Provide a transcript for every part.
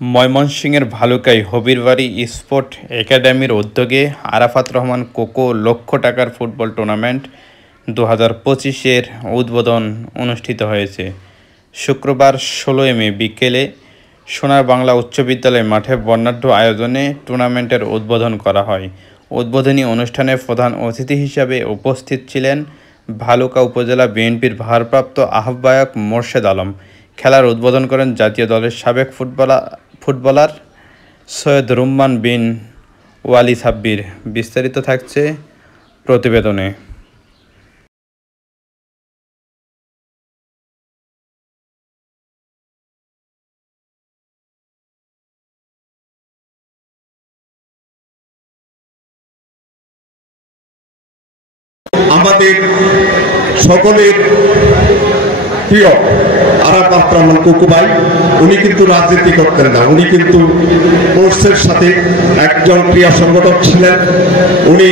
ময়মনসিংহের ভালুকায় হবিরবাড়ি স্পোর্ট একাডেমির উদ্যোগে আরাফাত রহমান কোকো লক্ষ টাকার ফুটবল টুর্নামেন্ট 2025-এর উদ্বোধন অনুষ্ঠিত হয়েছে। শুক্রবার 16 মে বিকেলে সোনার বাংলা উচ্চ বিদ্যালয় মাঠে বর্ণাঢ্য আয়োজনে টুর্নামেন্টের উদ্বোধন করা হয়। উদ্বোধনী অনুষ্ঠানে প্রধান অতিথি হিসাবে উপস্থিত ছিলেন ভালুকা উপজেলা বিএনপির ভারপ্রাপ্ত আহ্বায়ক মোর্শেদ আলম। খেলার উদ্বোধন করেন জাতীয় দলের সাবেক ফুটবলার সৈয়দ রুম্মান বিন ওয়ালি সাব্বির। বিস্তারিত থাকছে প্রতিবেদনে। আমাদের সকলের প্রিয় আরাফাত রহমান কোকো ভাই, উনি কিন্তু রাজনীতি করতেন না, উনি কিন্তু স্পোর্টসের সাথে একজন ক্রীড়া সংগঠক ছিলেন। উনি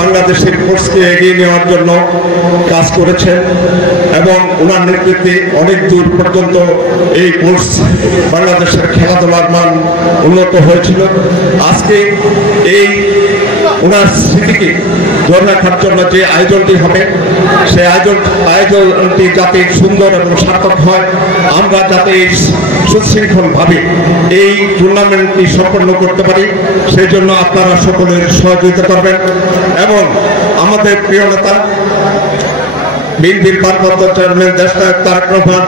বাংলাদেশের স্পোর্টসকে এগিয়ে নেওয়ার জন্য কাজ করেছেন এবং ওনার নেতৃত্বে অনেক দূর পর্যন্ত এই স্পোর্টস বাংলাদেশের খেলাধুলার মান উন্নত হয়েছিল। আজকে এই ওনার স্মৃতিকে ধরে রাখার জন্য যে আয়োজনটি হবে, সেই আয়োজনটি যাতে সুন্দর এবং সার্থক হয়, আমরা যাতে সুশৃঙ্খলভাবে এই টুর্নামেন্টটি সম্পন্ন করতে পারি, সেই জন্য আপনারা সকলের সহযোগিতা করবেন। এবং আমাদের প্রিয় নেতা বিএনপির ভারপ্রাপ্ত চেয়ারম্যান দেশনায়ক তারেক রহমান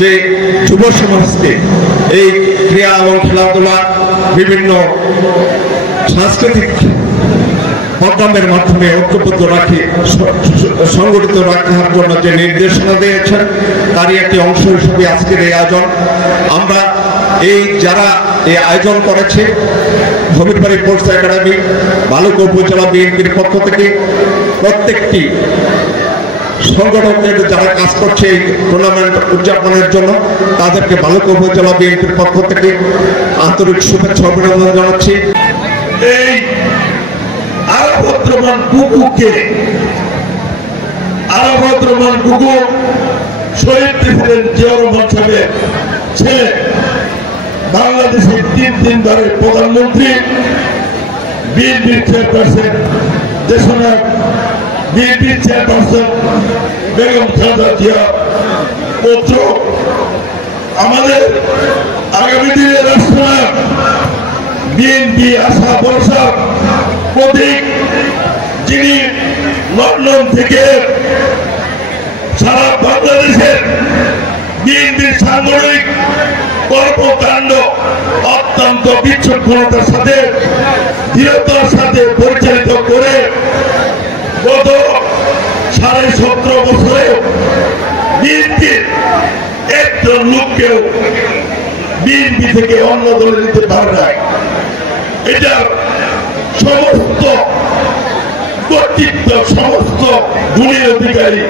যে যুব সমাজকে এই ক্রীড়া এবং খেলাধুলা বিভিন্ন সাংস্কৃতিক প্রোগ্রামের মাধ্যমে ঐক্যবদ্ধ রাখি সংগঠিত রাখার জন্য যে নির্দেশনা দিয়েছেন, তারই একটি অংশ হিসেবে আজকের এই আয়োজন। আমরা যারা এই আয়োজন করেছে হবিরবাড়ি স্পোর্টস একাডেমি, ভালুকা উপজেলা বিএনপির পক্ষ থেকে প্রত্যেকটি সংগঠনের যারা কাজ করছে এই টুর্নামেন্ট উদযাপনের জন্য, তাদেরকে ভালুকা উপজেলা বিএনপির পক্ষ থেকে আন্তরিক শুভেচ্ছা অভিনন্দন জানাচ্ছি। এই আরাফাত রহমান কোকো শহীদ প্রেসিডেন্ট জিয়াউর রহমান সাহেবের ছেলে, বাংলাদেশের 3 বারের প্রধানমন্ত্রী, বিএনপির চেয়ারপারসন দেশনায়ক, বিএনপির চেয়ারপারসন বেগম খালেদা জিয়া পুত্র, আমাদের আগামী দিনের রাষ্ট্রনায়ক, বিএনপি আশা ভরসার প্রতীক, যিনি লন্ডন থেকে সারা বাংলাদেশের বিএনপির সাংগঠনিক কর্মকাণ্ড অত্যন্ত বিচক্ষণতার সাথে, দৃঢ়তার সাথে পরিচালিত করে গত 17.5 বছরে বিএনপির একজন লোককেও বিএনপি থেকে অন্য দলে নিতে পারে না। এটা সমস্ত কর্তৃত্ব, সমস্ত গুণের অধিকারী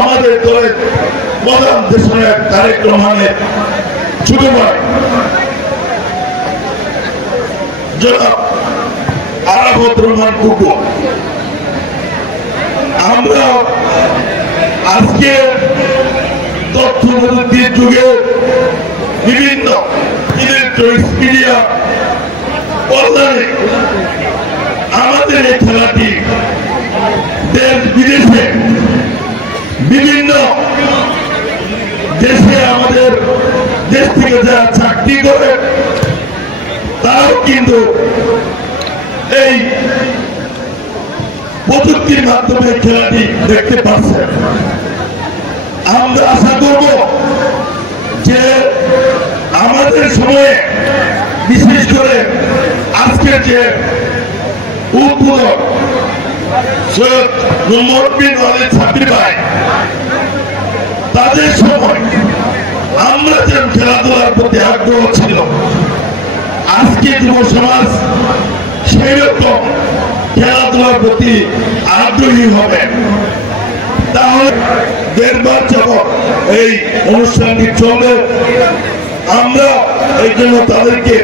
আমাদের দলের প্রধান দেশনায়ক তারেক রহমানের ছোট ভাই জনাব আরাফাত রহমান কোকো। আমরা আজকে তথ্য প্রযুক্তির যুগে বিভিন্ন ইলেকট্রনিক্স মিডিয়া কল্যাণে আমাদের এই খেলাটি দেশ বিদেশে বিভিন্ন দেশে আমাদের দেশ থেকে যারা চাকরি করে তারাও কিন্তু এই প্রযুক্তির মাধ্যমে খেলাটি দেখতে পাচ্ছে। আমরা আশা করব যে আমাদের সময়ে, বিশেষ করে আজকের যে উদ্বোধক সৈয়দ রুম্মান বিন ওয়ালি সাব্বির ভাই, তাদের সময় আমরা যে খেলাধুলার প্রতি আগ্রহ ছিল, আজকে যুব সমাজ সেই রকম খেলাধুলার প্রতি আগ্রহী হবে। তাহলে 1.5 মাস যাবৎ এই অনুষ্ঠানটি চলবে। আমরা এই জন্য তাদেরকে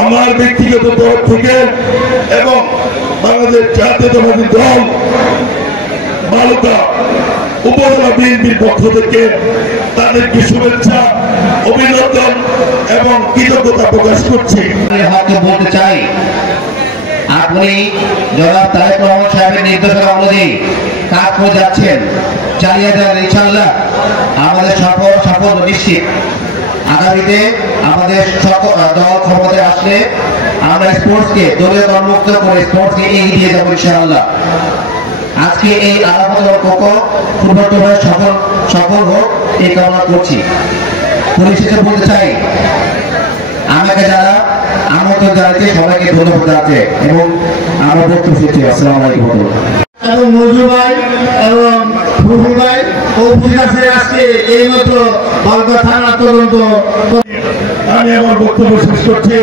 আমার ব্যক্তিগত তরফ থেকে এবং বাংলাদেশ জাতীয়তাবাদী দল ভালুকা উপজেলা বিএনপির পক্ষ থেকে তাদেরকে শুভেচ্ছা অভিনন্দন এবং কৃতজ্ঞতা প্রকাশ করছি। হয়তো বলতে চাই, আপনি জনাব তারেক রহমান সাহেবের নির্দেশনা অনুযায়ী কাজ করে যাচ্ছেন, চালিয়ে যান। ইনশাআল্লাহ আমাদের সফল নিশ্চিত। আগামীতে আমাদের দল ক্ষমতায় আসলে আমরা স্পোর্টসকে দলীয় কর্মুক্ত করে স্পোর্টসকে এগিয়ে দিয়ে যাবো ইনশাআল্লাহ। আজকে এই আরাফাত কোকো ফুটবল টুর্নামেন্ট সফল হোক এই কামনা করছি। পরিশেষে বলতে চাই, আমাকে যারা আমন্ত্রণ জানাতে সবাইকে ধন্যবাদ জানাতে এবং আমার বক্তব্য শেষে আসসালামু আলাইকুম এবং মজু ভাই এবং ফুফু ভাই উপস্থিত আছে আজকে এই মতো বালকা থানা তদন্ত। আমি আমার বক্তব্য শেষ করছি।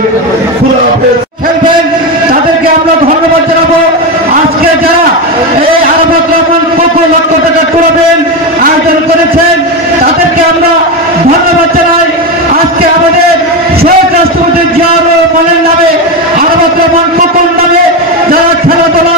খুদা হাফেজ। খেলবেন তাদেরকে আমরা ধন্যবাদ জানাবো। আজকে যারা এই আরাফাত রহমান কোকো লক্ষ টাকা টুর্নামেন্ট আয়োজন করেছেন তাদেরকে আমরা ধন্যবাদ জানাই। আজকে আমাদের শহীদ রাষ্ট্রপতি জিয়াউর রহমানের নামে আরাফাত রহমান কোকোর নামে যারা খেলাধুলা